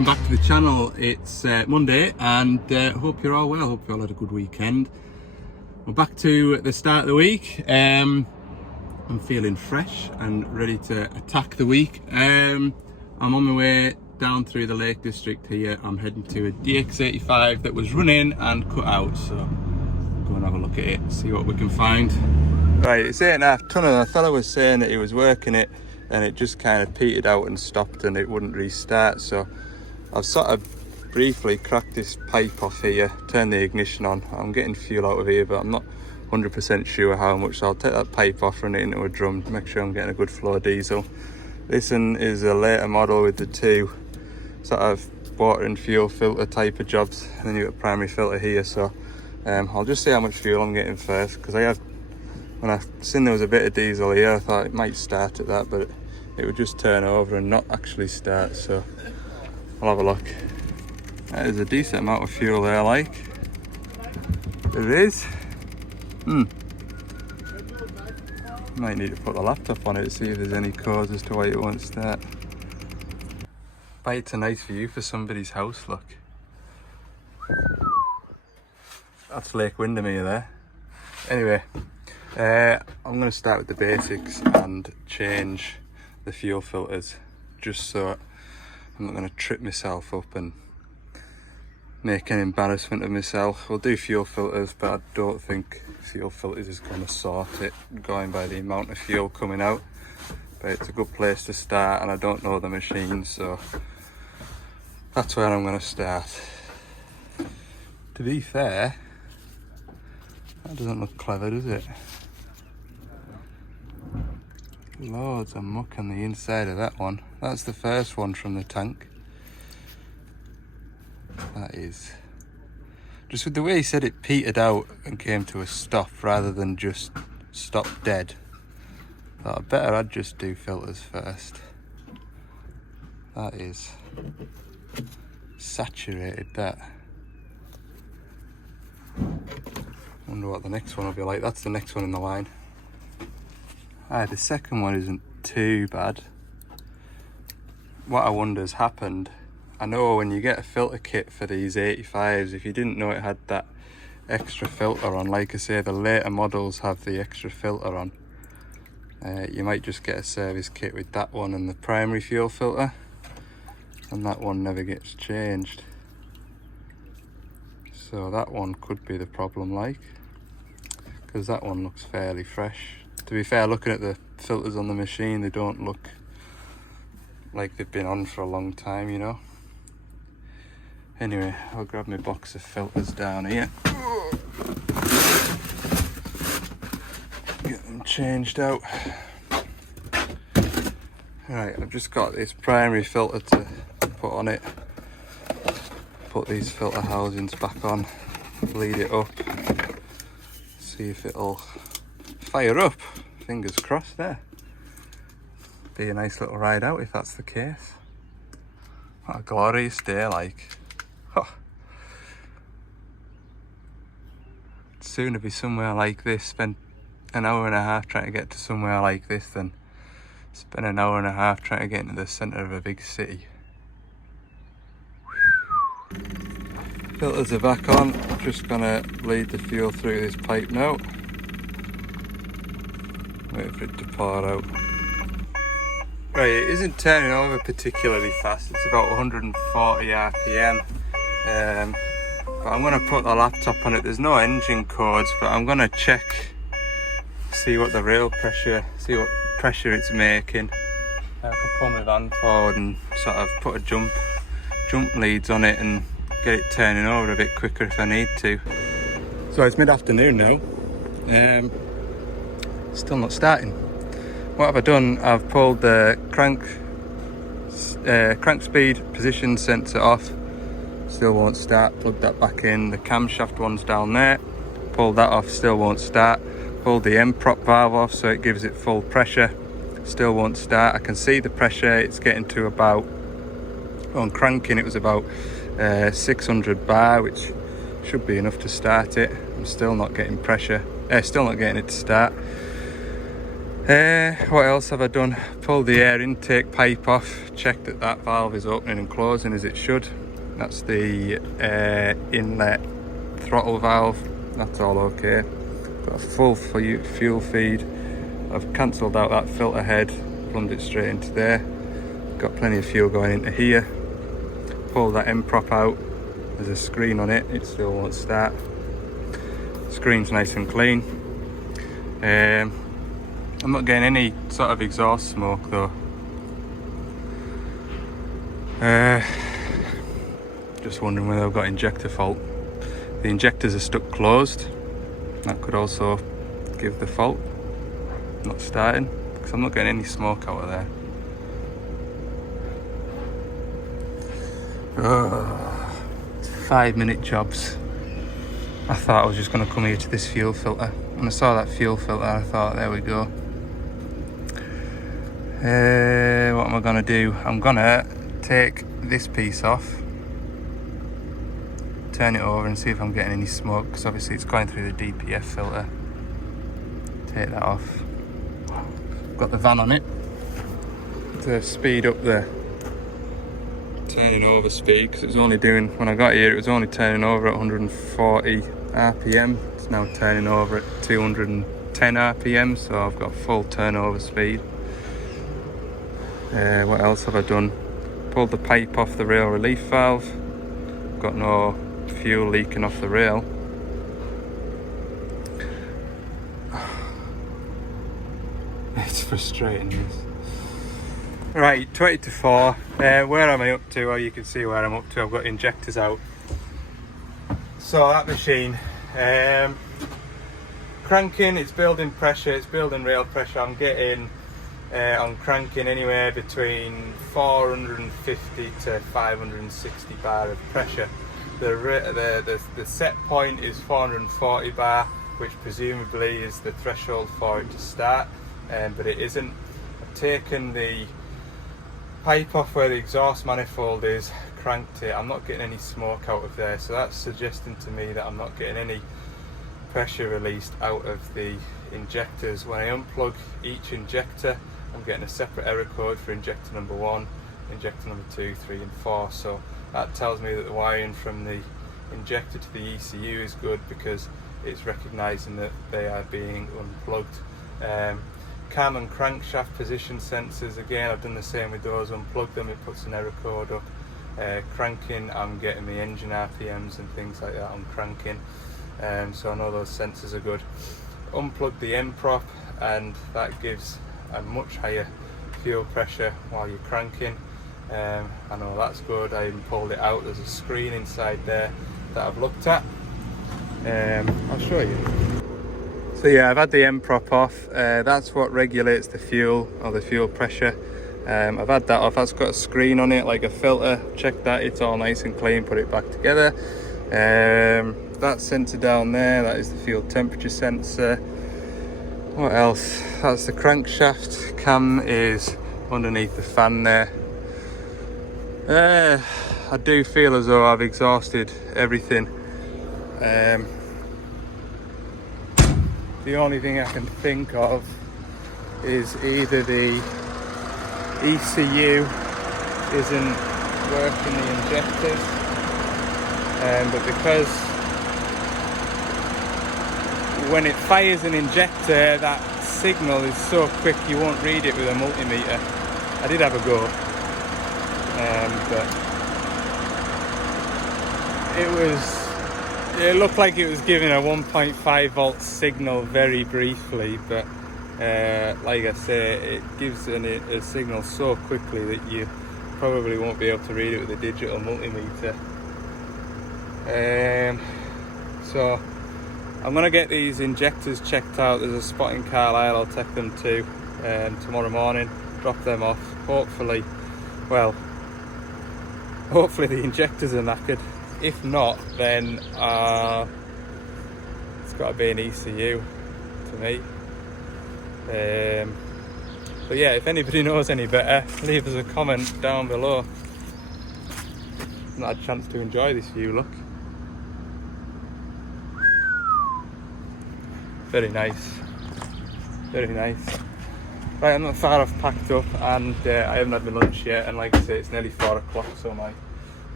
welcome back to the channel. It's Monday and hope you're all well. Hope you all had a good weekend. We're back to the start of the week. I'm feeling fresh and ready to attack the week. I'm on my way down through the Lake District here. I'm heading to a DX85 that was running and cut out, so go and have a look at it, see what we can find. Right, it's 8.5 tonne and a fella was saying that he was working it and it just kind of petered out and stopped and it wouldn't restart, so I've sort of briefly cracked this pipe off here, turned the ignition on. I'm getting fuel out of here, but I'm not 100% sure how much, so I'll take that pipe off, run it into a drum, make sure I'm getting a good flow of diesel. This one is a later model with the two sort of water and fuel filter type of jobs, and then you've got a primary filter here, so I'll just see how much fuel I'm getting first, because when I seen there was a bit of diesel here, I thought it might start at that, but it would just turn over and not actually start, so I'll have a look. That is a decent amount of fuel there, like. It is. Might need to put the laptop on it to see if there's any cause as to why it won't start. Bet it's a nice view for somebody's house, look. That's Lake Windermere there. Anyway, I'm going to start with the basics and change the fuel filters, just so I'm not going to trip myself up and make an embarrassment of myself. We'll do fuel filters, but I don't think fuel filters is going to sort it, going by the amount of fuel coming out. But it's a good place to start, and I don't know the machine, so that's where I'm going to start. To be fair, that doesn't look clever, does it? Loads of muck on the inside of that one. That's the first one from the tank. That is. Just with the way he said it petered out and came to a stop rather than just stop dead. Thought better I'd just do filters first. That is saturated, that. Wonder what the next one will be like. That's the next one in the line. The second one isn't too bad. What I wonder has happened, I know when you get a filter kit for these 85s, if you didn't know it had that extra filter on, like I say, the later models have the extra filter on, you might just get a service kit with that one and the primary fuel filter, and that one never gets changed. So that one could be the problem, like, because that one looks fairly fresh. To be fair, looking at the filters on the machine, they don't look like they've been on for a long time, you know. Anyway, I'll grab my box of filters down here. Get them changed out. Right, I've just got this primary filter to put on it. Put these filter housings back on, bleed it up, see if it'll fire up. Fingers crossed there. Be a nice little ride out if that's the case. What a glorious day, like. Oh. I'd sooner be somewhere like this, spend an hour and a half trying to get to somewhere like this than spend an hour and a half trying to get into the centre of a big city. Filters are back on. Just gonna bleed the fuel through this pipe now. Wait for it to pour out. Right, it isn't turning over particularly fast. It's about 140 RPM. But I'm going to put the laptop on it. There's no engine codes, but I'm going to check, see what the rail pressure, see what pressure it's making. I can pull my van forward and sort of put a jump leads on it and get it turning over a bit quicker if I need to. So it's mid-afternoon now. Still not starting. What have I done? I've pulled the crank speed position sensor off. Still won't start. Plugged that back in. The camshaft one's down there. Pulled that off. Still won't start. Pulled the end prop valve off so it gives it full pressure. Still won't start. I can see the pressure. It's getting to about, on cranking it was about 600 bar, which should be enough to start it. I'm still not getting pressure. Still not getting it to start. What else have I done? Pulled the air intake pipe off, checked that that valve is opening and closing as it should. That's the inlet throttle valve, that's all okay. Got a full fuel feed. I've cancelled out that filter head, plumbed it straight into there. Got plenty of fuel going into here. Pulled that end prop out, there's a screen on it, it still won't start. Screen's nice and clean. I'm not getting any sort of exhaust smoke though. Just wondering whether I've got injector fault. The injectors are stuck closed. That could also give the fault. Not starting, because I'm not getting any smoke out of there. 5-minute jobs. I thought I was just going to come here to this fuel filter. When I saw that fuel filter, I thought, there we go. What am I going to do? I'm going to take this piece off, turn it over and see if I'm getting any smoke, because obviously it's going through the DPF filter. Take that off. Got the van on it to speed up the turning over speed, because it was only doing, when I got here it was only turning over at 140 RPM. It's now turning over at 210 RPM, so I've got full turnover speed. What else have I done? Pulled the pipe off the rail relief valve. Got no fuel leaking off the rail. It's frustrating, this. Right, 20 to 4. Where am I up to? Well, you can see where I'm up to. I've got injectors out. So that machine, cranking, it's building pressure, it's building rail pressure. I'm getting on cranking anywhere between 450 to 560 bar of pressure. The set point is 440 bar, which presumably is the threshold for it to start, but it isn't. I've taken the pipe off where the exhaust manifold is, cranked it. I'm not getting any smoke out of there, so that's suggesting to me that I'm not getting any pressure released out of the injectors. When I unplug each injector, I'm getting a separate error code for injector number 1, injector number 2, 3 and 4. So that tells me that the wiring from the injector to the ECU is good, because it's recognising that they are being unplugged. Cam and crankshaft position sensors, again I've done the same with those. Unplug them, it puts an error code up. Cranking, I'm getting the engine RPMs and things like that on cranking, so I know those sensors are good. Unplug the end prop, and that gives a much higher fuel pressure while you're cranking. I know that's good. I even pulled it out, there's a screen inside there that I've looked at. I'll show you. So yeah, I've had the end prop off. That's what regulates the fuel, or the fuel pressure. I've had that off. That's got a screen on it like a filter. Check that, it's all nice and clean. Put it back together. That sensor down there, that is the fuel temperature sensor. What else? That's the crankshaft. Cam is underneath the fan there. I do feel as though I've exhausted everything. The only thing I can think of is either the ECU isn't working the injectors, but because when it fires an injector, that signal is so quick you won't read it with a multimeter. I did have a go, but it looked like it was giving a 1.5 volt signal very briefly, but like I say, it gives a signal so quickly that you probably won't be able to read it with a digital multimeter. So I'm going to get these injectors checked out. There's a spot in Carlisle I'll take them to tomorrow morning, drop them off. Hopefully the injectors are knackered. If not, then it's got to be an ECU to me. But yeah, if anybody knows any better, leave us a comment down below. I've not had a chance to enjoy this view, look. Very nice, very nice. Right, I'm not far off packed up, and I haven't had my lunch yet, and like I say, it's nearly 4 o'clock, so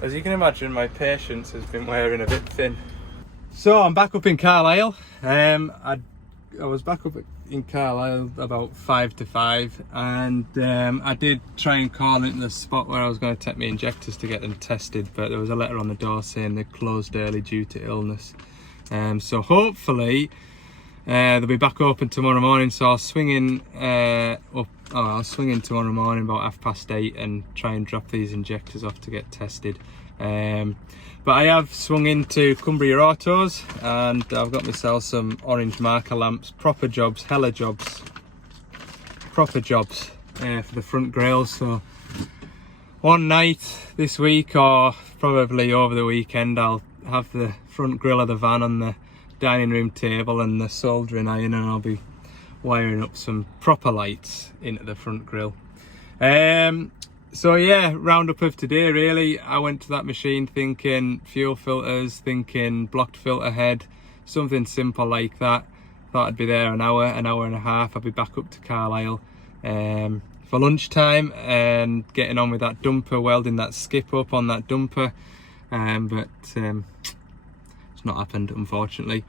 as you can imagine, my patience has been wearing a bit thin. So I'm back up in Carlisle. I was back up in Carlisle about 5 to 5, and I did try and call into the spot where I was going to take my injectors to get them tested, but there was a letter on the door saying they closed early due to illness. So hopefully they'll be back open tomorrow morning, so I'll swing in I'll swing in tomorrow morning about 8:30 and try and drop these injectors off to get tested. But I have swung into Cumbria Autos, and I've got myself some orange marker lamps, proper jobs, hella jobs, proper jobs for the front grille. So one night this week, or probably over the weekend, I'll have the front grille of the van on the dining room table and the soldering iron, and I'll be wiring up some proper lights into the front grille. So yeah, roundup of today really. I went to that machine thinking fuel filters, thinking blocked filter head, something simple like that. Thought I'd be there an hour and a half. I'll be back up to Carlisle for lunchtime and getting on with that dumper, welding that skip up on that dumper, but it's not happened, unfortunately.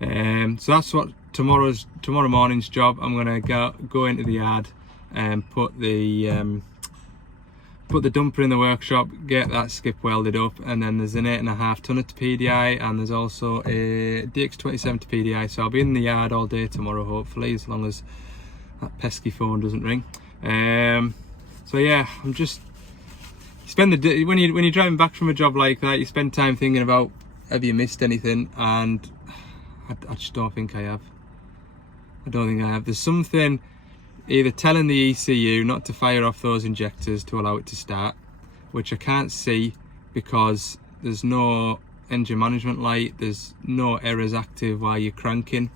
So that's what tomorrow morning's job. I'm gonna go into the yard and put the dumper in the workshop, get that skip welded up, and then there's an 8.5 tonner to PDI, and there's also a DX27 to PDI. So I'll be in the yard all day tomorrow, hopefully, as long as that pesky phone doesn't ring. So yeah, I'm just spend the day when you're driving back from a job like that, you spend time thinking about, have you missed anything? And I just don't think I have. I don't think I have. There's something either telling the ECU not to fire off those injectors to allow it to start, which I can't see because there's no engine management light, there's no errors active while you're cranking.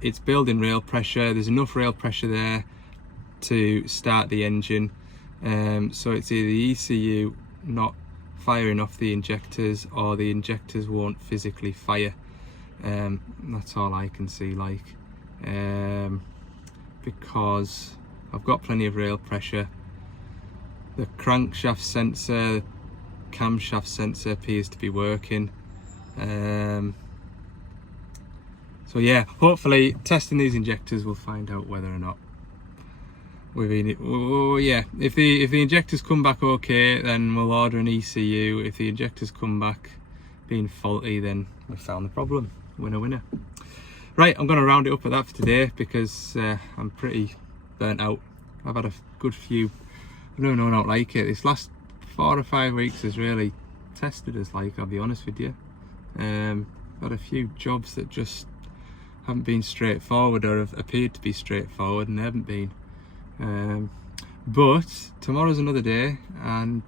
It's building rail pressure, there's enough rail pressure there to start the engine. So it's either the ECU not firing off the injectors, or the injectors won't physically fire. That's all I can see, like, because I've got plenty of rail pressure. The crankshaft sensor, camshaft sensor appears to be working. So yeah, hopefully testing these injectors will find out whether or not we've been, yeah, if the injectors come back okay, then we'll order an ECU. If the injectors come back being faulty, then we've found the problem. Winner, winner. Right, I'm going to round it up at that for today, because I'm pretty burnt out. I've had a good few, I don't like it. This last 4 or 5 weeks has really tested us, like, I'll be honest with you. I've had a few jobs that just haven't been straightforward, or have appeared to be straightforward, and they haven't been. But tomorrow's another day, and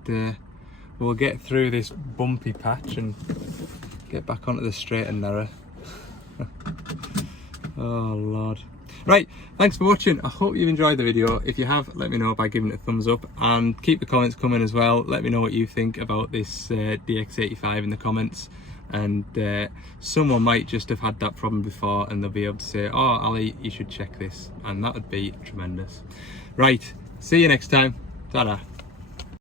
we'll get through this bumpy patch and get back onto the straight and narrow. Oh Lord. Right, thanks for watching. I hope you've enjoyed the video. If you have, let me know by giving it a thumbs up, and keep the comments coming as well. Let me know what you think about this DX85 in the comments, and someone might just have had that problem before and they'll be able to say, oh Ali, you should check this, and that would be tremendous. Right, see you next time. Ta-da.